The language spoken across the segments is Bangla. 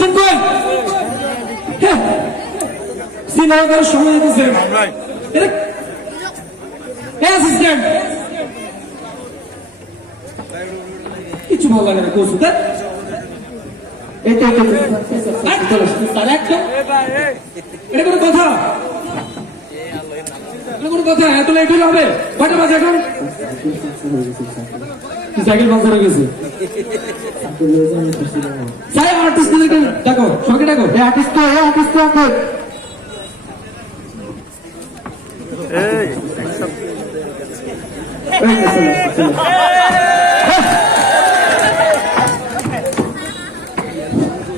অ্যাসিস্ট্যান্ট কই? হ্যাঁ। সময় দিতেছে কিছু ভালো লাগে না দেখ এটা কোনো কথা? এত লেট হবে। কয়টা বাজে এখন? আর্টিস্টদেরকে ডাকো সবাইকে ডাকো আর্টিস্ট তো আর্টিস্ট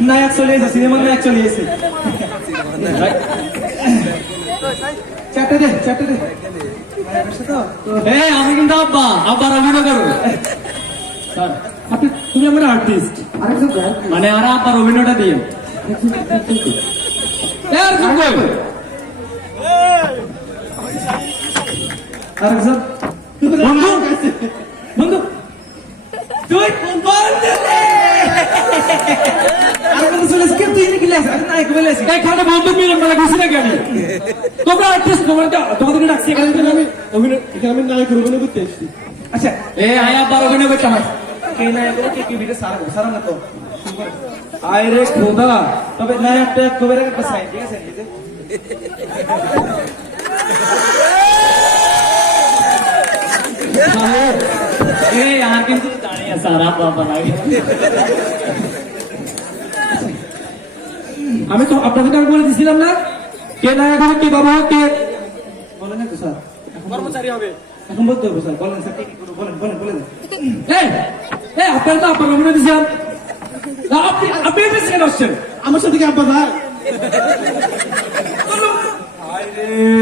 নায়ক চলে এসে সিনেমার নায়ক চলে এসে চারটে দে চারটে দে। আমি কিন্তু আব্বা আব্বার অভিনয় করো তুমি আমার আর্টিস্ট মানে আর আব্বার অভিনয়টা দিয়ে। বন্ধু? বন্ধু? তুই এখানে নাকি আমি? তোমরা আর্টিস্ট তোমরা তোমাদেরকে ডাকছি এখানে আমি অভিনয় আমি নায়ক অভিনয় করতে এসেছি। আচ্ছা এ আয় আব্বার অভিনয় করতে আমার। কে নায়ক বলে কে কে ভিডিও সারা সারা না তো আয় রে খোদা তবে নায়কটা কবে রেখে একটা সাইড ঠিক আছে এই যে। এ আর কিন্তু দাঁড়িয়ে স্যার আব্বা আব্বা লাগে আমি তো আপনাদেরকে আমি বলে দিছিলাম না কে নায়ক হবে কে বাবা হবে কে বলেন না তো স্যার কর্মচারী হবে এখন বলতে হবে স্যার বলেন স্যার কে কি করব বলেন বলেন বলেন এই এই আপনারা তো আপনার অভিনয় দিয়েছিলাম আপনি আপনি এটা আসছেন। আমার সাথে কি আব্বা যায়?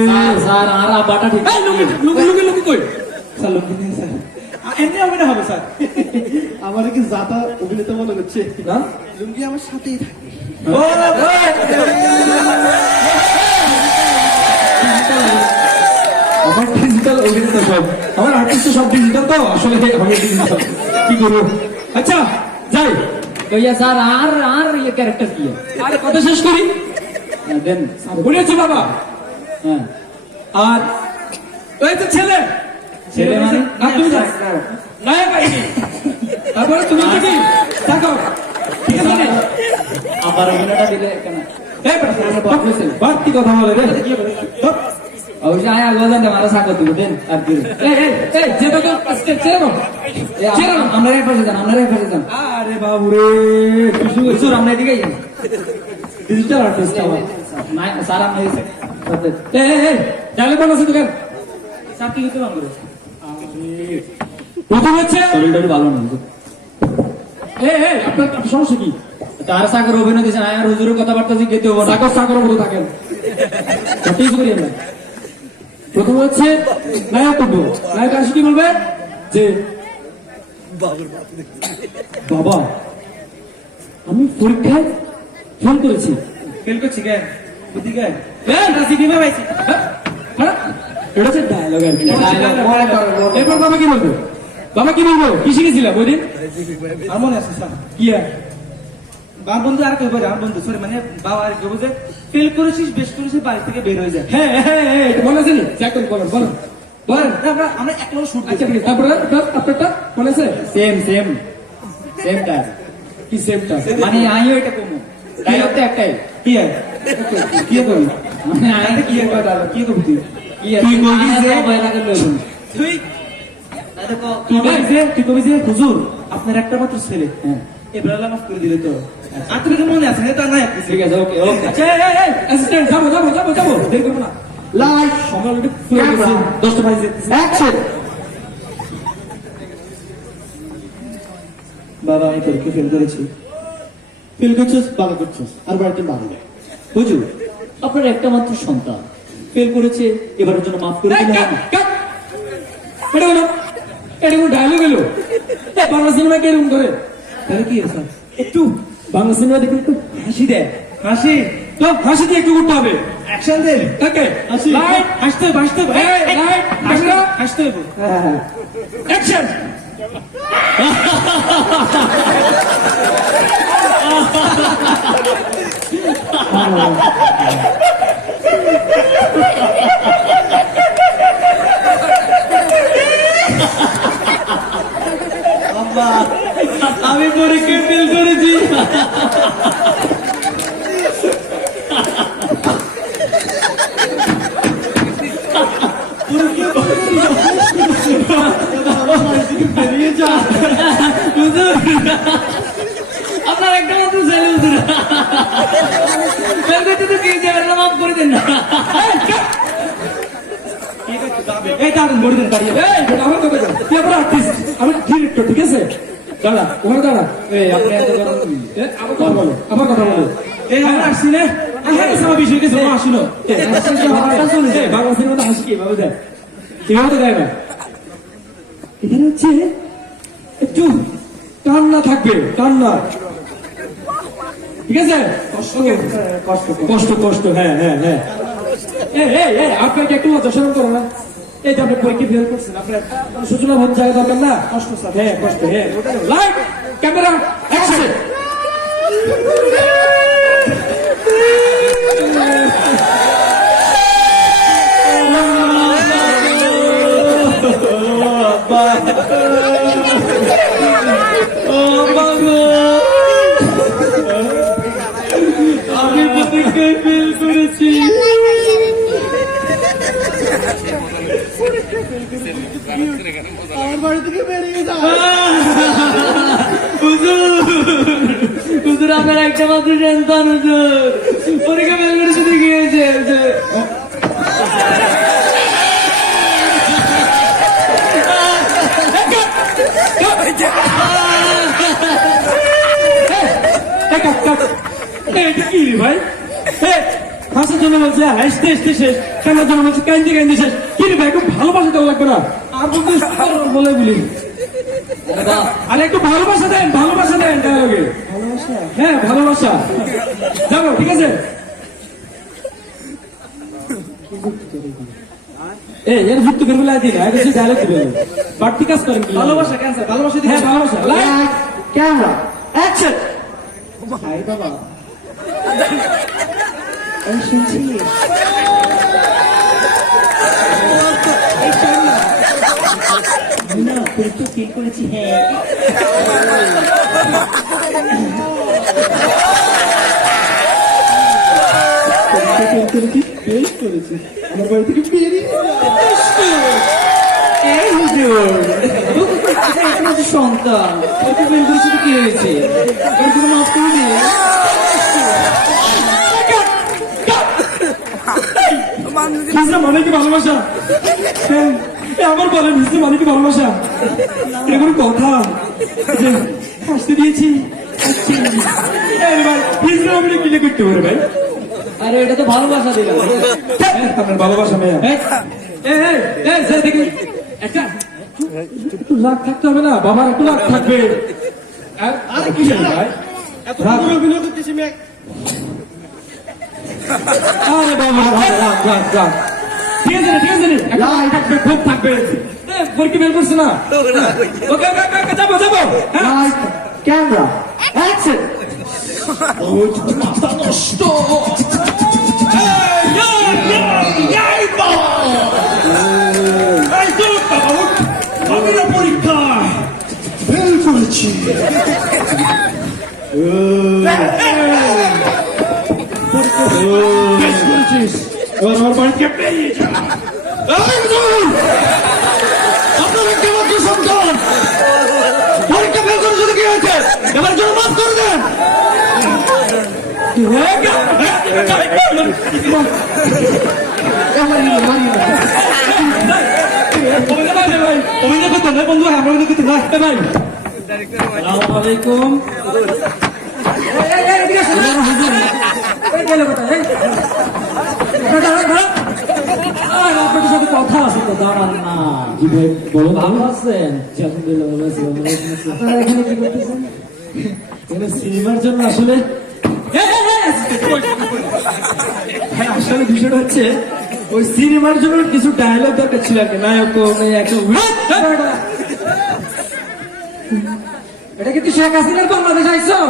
স্যার স্যার আর আব্বাটা ঠিক লুকি লুকি লুকি লুকি কই? স্যার লোক দিন স্যার। আ, এমনি অভিনয় হবে স্যার। আমার কি জাতা অভিনেতা মনে হচ্ছে? না? লুঙ্গি আমার সাথেই থাকে। আমার অভিনেতা সব। আমার এখন তো সব তো আসলে কি করব? আচ্ছা যাই। স্যার আর আর ইয়ে ক্যারেক্টার কি? আর শেষ করি? দেন। বলেছি বাবা। হ্যাঁ। আর ওই তো ছেলে। ছেলে মানে? তারপরে তুমি হ্যাঁ। কি থাকো। ঠিক আছে আবার অভিনয়টা দিলে কেন? বাড়তি কথা বলে রে। দেন আর কি এই এই এই যে তো আজকে ছেড়ে দাও ছেড়ে দাও আমরা এক পাশে যান আমরা এক পাশে যান আরে বাবু রে কিছু হুজুর আমরা এদিকে যান ডিজিটাল আর্টিস্ট আমার না স্যার আমরা এই সাথে এই এই এই ডায়লগ বানাচ্ছে তো কেন স্যার কি করতে পারব প্রথম হচ্ছে শরীরটা ভালো না হুজুর। এই এই আপনার আপনার সমস্যা কি তার সাগর অভিনয় দিয়েছেন আয় আর হুজুরের কথাবার্তা জিজ্ঞেস দেবো না সাগর সাগর মতো থাকেন সত্যিই করি আমরা প্রথম হচ্ছে নায়ক করব নায়ক আসে কি বলবে? যে বাবা আমি পরীক্ষায় ফোন করেছি। ফেল করছি কেন? বুদ্ধি কেন? এই, রাজি পাইছি হ্যাঁ? হ্যাঁ? এটা হচ্ছে ডায়লগ আর কি। এরপর বাবা কি বলব? বাবা কি বলব? কি শিখেছিলাম ওই দিন? আর মনে আছে স্যার কি আর? আমার বন্ধু আর কেউ বলে বন্ধু সরি মানে বাবা আর কেউ যে ফেল করেছিস বেশ করেছিস বাড়ি থেকে বের হয়ে যায় হ্যাঁ হ্যাঁ চেক করে বলেন বলেন বলেন আমরা আমরা এক লোক শুট আচ্ছা ঠিক আছে। তারপরে আপনার- আপনারটা মনে আছে সেম সেম সেম কাজ কি সেমটা মানে আইও এটা কমু। ডায়লগ তো একটাই। কি আর কি করবি? মানে আই কি আর কথা কি করবি তুই? তুই বলবি যে- ভয় লাগে লোক তুই? তুই কবি যে? তুই কবি যে? হুজুর আপনার একটা মাত্র ছেলে। হ্যাঁ। এবার মাফ করে দিলে তো। আর মনে আছে তা নাই। ঠিক আছে ওকে ওকে আচ্ছা এই, এই, এই, অ্যাসিস্ট্যান্ট যাব যাব যাব যাব। দেরি করব না। লাইট সকাল একটু ফুলে গেছে ক্যামেরা। দশটা বাজে অ্যাকশন বাবা আমি পরীক্ষা ফেল করেছি? ফেল করছিস? ভালো করছিস। আর বাড়িতে ভালো নেই। হুজুর আপনার একটা মাত্র সন্তান। ফেল করেছে? এবারের জন্য মাফ করে দিন। এটা হলো এটা কোনো ডায়লগ এলো। বাংলা সিনেমা কে করে? তাহলে কি স্যার একটু। বাংলা সিনেমা দেখে একটু হাসি দে হাসি। তো হাসি দিয়ে একটু করতে হবে। অ্যাকশন দে ওকে হাসি লাইট হাসতে হাসতে লাইট, হাসতে। হাসতে অ্যাকশন আমি পরীক্ষায় ফেল করেছি হুজুর, আপনার একটা মাত্র ছেলে হুজুর তো কি যায় মাফ করে দেন না এই দাঁড়ান বড়ি দেন দাঁড়িয়ে এই, আমার কথা শোন। তুই আমার artist, আমি director, ঠিক আছে? দাঁড়া, ওখানে দাঁড়া। এই আপনি আমার কথা বলো, আমার কথা বলো। এই আমরা আসছি না হ্যাঁ আমার বিষয় কিছু আসিল এ, বাংলা সিনেমাতে হাসি কি ভাবে দেয়? এভাবে তো দেয় না। এখানে হচ্ছে একটু কান্না থাকবে কান্না ঠিক আছে? কষ্ট কষ্ট হ্যাঁ। হ্যাঁ হ্যাঁ আপনাকে একটু লজ্জা করো না? এই যে আপনি পরীক্ষা ফেল করছেন আপনার সূচনা ভোট জায়গা দরকার না? কষ্ট স্যার। হ্যাঁ কষ্ট হ্যাঁ। লাইট ক্যামেরা অ্যাকশন আমি আমার বাড়ি থেকে বেরিয়ে যা হুজুর হুজুর আমার একটা মাত্র সন্তান হুজুর পরীক্ষা ফেল করে শুধু গিয়েছে কি ভাই হাসার জন্য বলছে হাসতে হাসতে শেষ কান্নার জন্য বলছে কান্দি কান্দি শেষ কি ভাই একটু ভালোবাসা দেওয়া লাগবে না আর বলতে বলে বলি আরে একটু ভালোবাসা দেন ভালোবাসা দেন ডায়লগে হ্যাঁ ভালোবাসা। যাব ঠিক আছে? এই এর যুক্ত করবে লাগে দিন আগে সে ডায়লগ দিবে। বাড়তি কাজ করেন ভালোবাসা ক্যান্সার ভালোবাসা হ্যাঁ ভালোবাসা। বাবা এই শুনছি না পরীক্ষা ফেল করেছি? হ্যাঁ। আমার বাড়ি থেকে বেরিয়ে এই হুজুর। এটা সন্তান। পরীক্ষা ফেল করে শুধু কি হয়েছে? ওর জন্য মাফ করে দিন হিজড়া মানে ভালোবাসা। হ্যাঁ, আমার বলেন হিজড়া মানে কি ভালোবাসা কোনো কথা। হাসতে দিয়েছি হাসছি। এই ভাই হিজড়া আমি কিনে করতে পারে ভাই? আরে এটা তো ভালোবাসা দিলাম। হ্যাঁ, আপনার ভালোবাসা মেয়ে। এই, এই, এই, এই, স্যার দেখি। একটা লাখ থাকতে হবে না? বাবার একটু লাখ থাকবে। আর আর কি ভাই? রাগ। অভিনয় করতেছি মেয়ে। আরে বাবা রাগ রাগ রাগ রাগ। ঠিক আছে রে, ঠিক আছে। থাকবে খুব থাকবে এ, পরীক্ষা বের করছে না ওকে ওকে ওকে, যাব যাব হ্যাঁ Light, camera, action! পরীক্ষা ফেল করেছি বেশ করেছিস এবার আমার পেরিয়ে যা। আপনারা কেমন কি সন্তান পরীক্ষা ফেল করে যদি কি হয়েছে এবার জন্য মাফ করে দেন। বন্ধু আমরা নয় ভাই আলাইকুম আপনাদের সাথে কথা আছে তো আপনারা সিনেমার জন্য আসলে আসলে বিষয়টা সিনেমার জন্য কিছু ডায়লগ দরকার ছিল কি নায়ক একটা এটা কি তুই শেখ হাসিনার বাংলাদেশ আইসো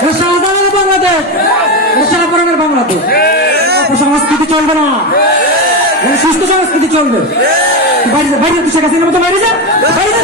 শাহজাহানের বাংলাদেশ প্রচার করবেন বাংলাতে। সংস্কৃতি চলবে না। মানে সুস্থ সংস্কৃতি চলবে। বাইরে বাইরে তুই শেখ হাসিনার মতো বাইরে যা। বাইরে যা